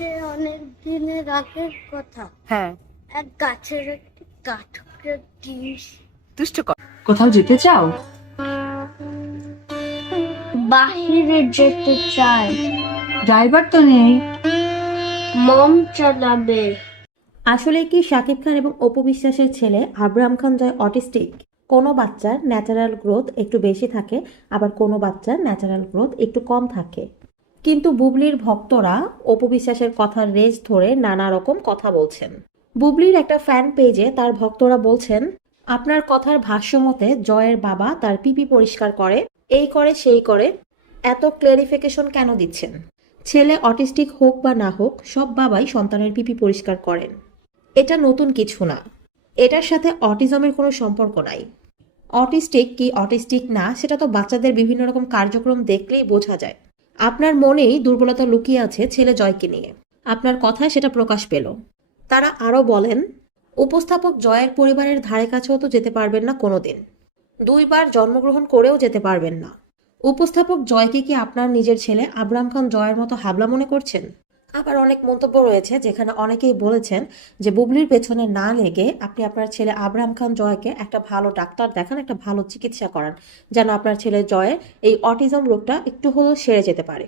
সে অনেক দিনের আগের কথা। হ্যাঁ। এক গাছের একটি ডিশ। দুষ্ট কর কোথাও যেতে চাও? বাহিরে যেতে চায় ড্রাইভার তো নেই। মম চালাবে। আসলে কি শাকিব খান এবং অপু বিশ্বাসের ছেলে আব্রাহাম খান জয় অটিস্টিক? কোনো বাচ্চার ন্যাচারাল গ্রোথ একটু বেশি থাকে আবার কোনো বাচ্চার ন্যাচারাল গ্রোথ একটু কম থাকে। কিন্তু বুবলির ভক্তরা অপবিশ্বাসের কথার রেজ ধরে নানা রকম কথা বলছেন। বুবলির একটা ফ্যান পেজে তার ভক্তরা বলছেন, আপনার কথার ভাষ্য মতে জয়ের বাবা তার পিপি পরিষ্কার করে, এই করে, সেই করে, এত ক্লেরিফিকেশন কেন দিচ্ছেন? ছেলে অটিস্টিক হোক বা না হোক, সব বাবাই সন্তানের পিপি পরিষ্কার করেন। এটা নতুন কিছু না। এটার সাথে অটিজমের কোনো সম্পর্ক নাই। অটিস্টিক কি অটিস্টিক না, সেটা তো বাচ্চাদের বিভিন্ন রকম কার্যক্রম দেখলেই বোঝা যায়। আপনার মনেই দুর্বলতা লুকিয়ে আছে ছেলে জয়কে নিয়ে। আপনার কথায় সেটা প্রকাশ পেল। তারা আরও বলেন, উপস্থাপক জয়ের পরিবারের ধারে কাছেও তো যেতে পারবেন না কোনোদিন। দুইবার জন্মগ্রহণ করেও যেতে পারবেন না। উপস্থাপক জয়কে কি আপনার নিজের ছেলে আবরাম খান জয়ের মতো হাবলা মনে করছেন? আবার অনেক মন্তব্য রয়েছে যেখানে অনেকেই বলেছেন যে বুবলির পেছনে না লেগে আপনি আপনার ছেলে আবরাম খান জয়কে একটা ভালো ডাক্তার দেখান, একটা ভালো চিকিৎসা করান, যেন আপনার ছেলে জয়ের এই অটিজম রোগটা একটু হলেও সেরে যেতে পারে।